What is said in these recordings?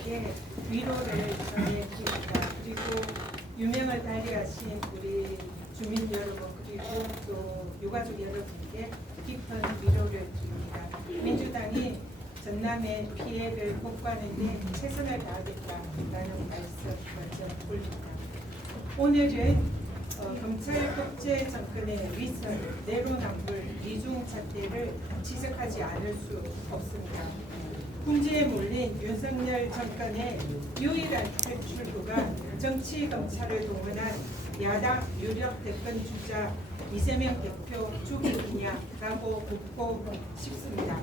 가족에게 위로를 전해드립니다. 그리고 유명을 달리하신 우리 주민 여러분 그리고 또 유가족 여러분께 깊은 위로를 드립니다. 민주당이 전남의 피해를 복구하는 데 최선을 다하겠다라는 말씀 먼저 올립니다. 오늘은 검찰 독재 정권의 위선, 내로남불, 이중잣대를 지적하지 않을 수 없습니다. 궁지에 몰린 윤석열 정권의 유일한 탈출구가 정치 검찰을 동원한 야당 유력 대권 주자 이재명 대표 죽이기냐라고 묻고 싶습니다.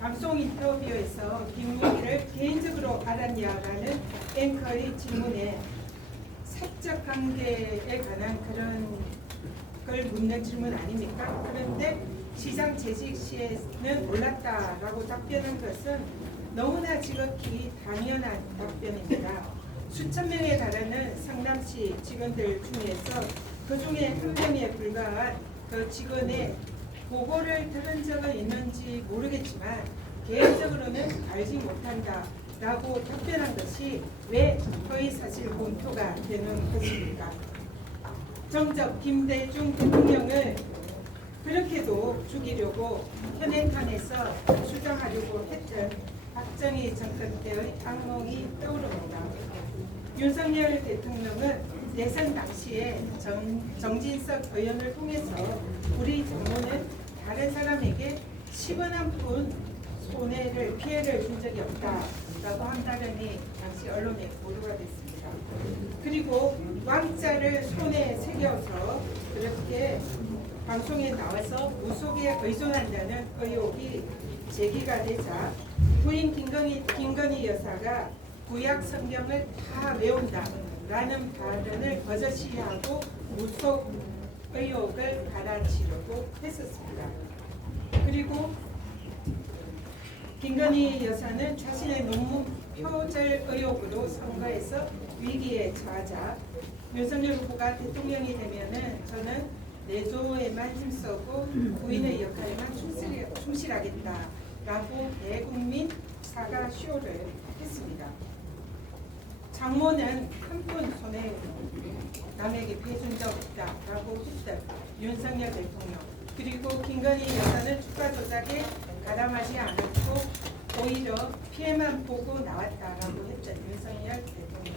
방송 인터뷰에서 김무기를 개인적으로 알았냐라는 앵커의 질문에 사적 관계에 관한 그런 걸 묻는 질문 아닙니까? 그런데 시장 재직 시에는 몰랐다라고 답변한 것은 너무나 지극히 당연한 답변입니다. 수천 명에 달하는 성남시 직원들 중에서 그 중에 한 명에 불과한 그 직원의 보고를 들은 적은 있는지 모르겠지만 개인적으로는 알지 못한다 라고 답변한 것이 왜 허위사실 공표가 되는 것입니까? 정적 김대중 대통령을 그렇게도 죽이려고 현행판에서 수정하려고 했던 박정희 정권 때의 악몽이 떠오릅니다. 윤석열 대통령은 대선 당시에 정진석 의원을 통해서 우리 정부는 다른 사람에게 10원 한 푼 피해를 준 적이 없다라고 한다더니 당시 언론에 보도가 됐습니다. 그리고 왕자를 손에 새겨서 그렇게 방송에 나와서 무속에 의존한다는 의혹이 제기가 되자 부인 김건희 여사가 구약 성경을 다 외운다라는 발언을 버젓이하고 무속 의혹을 갈아치려고 했었습니다. 그리고 김건희 여사는 자신의 논문 표절 의혹으로 선거에서 위기에 처하자 윤석열 후보가 대통령이 되면은 저는 내조에만 힘쓰고 부인의 역할에만 충실하겠다라고 대국민 사과 쇼를 했습니다. 장모는 한 푼 손에 남에게 피해준 적 없다라고 했던 윤석열 대통령, 그리고 김건희 여사는 주가 조작에 가담하지 않았고 오히려 피해만 보고 나왔다라고 했던 윤석열 대통령.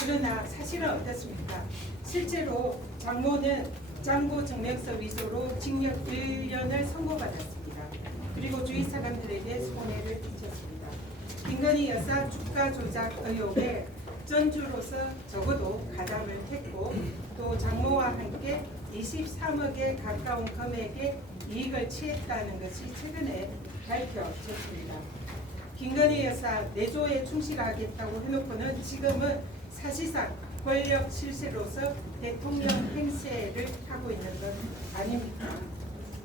그러나 사실은 어떻습니까? 실제로 장모는 장고 증명서 위조로 징역 1년을 선고받았습니다. 그리고 주위 사람들에게 손해를 끼쳤습니다. 김건희 여사 주가 조작 의혹에 전주로서 적어도 가담을 했고 또 장모와 함께 23억에 가까운 금액의 이익을 취했다는 것이 최근에 밝혀졌습니다. 김건희 여사 내조에 충실하겠다고 해놓고는 지금은 사실상 권력 실세로서 대통령 행세를 하고 있는 것 아닙니까?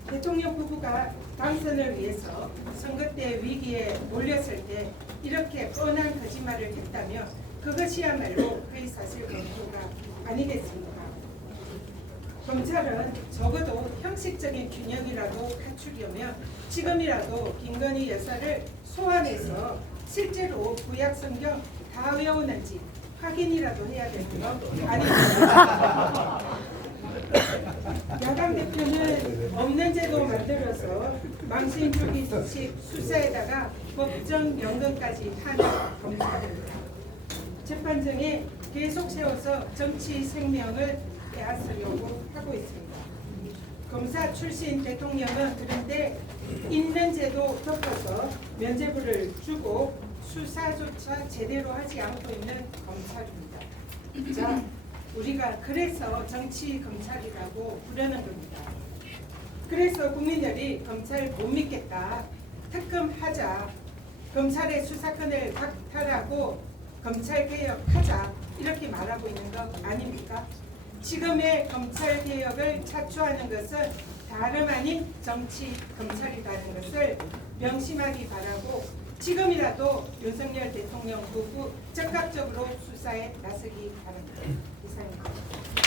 대통령 후보가 당선을 위해서 선거 때 위기에 몰렸을 때 이렇게 뻔한 거짓말을 했다면 그것이야말로 허위사실 공표가 아니겠습니까? 검찰은 적어도 형식적인 균형이라도 갖추려면 지금이라도 김건희 여사를 소환해서 실제로 구약 성경 다 외우는지 확인이라도 해야 될 거 아닙니까? 야당 대표는 없는 제도 만들어서 망신주기식 수사에다가 법정 명령까지 하는 검찰입니다. 재판정에 계속 세워서 정치 생명을 빼앗으려고 하고 있습니다. 검사 출신 대통령은 그런데 있는 제도 덮어서 면죄부를 주고 수사조차 제대로 하지 않고 있는 검찰입니다. 자, 우리가 그래서 정치 검찰이라고 부르는 겁니다. 그래서 국민들이 검찰 못 믿겠다, 특검하자, 검찰의 수사권을 박탈하고 검찰개혁하자 이렇게 말하고 있는 거 아닙니까? 지금의 검찰개혁을 자초하는 것은 다름 아닌 정치 검찰이라는 것을 명심하기 바라고 지금이라도 윤석열 대통령 후보 적극적으로 수사에 나서기 바랍니다. 이상입니다.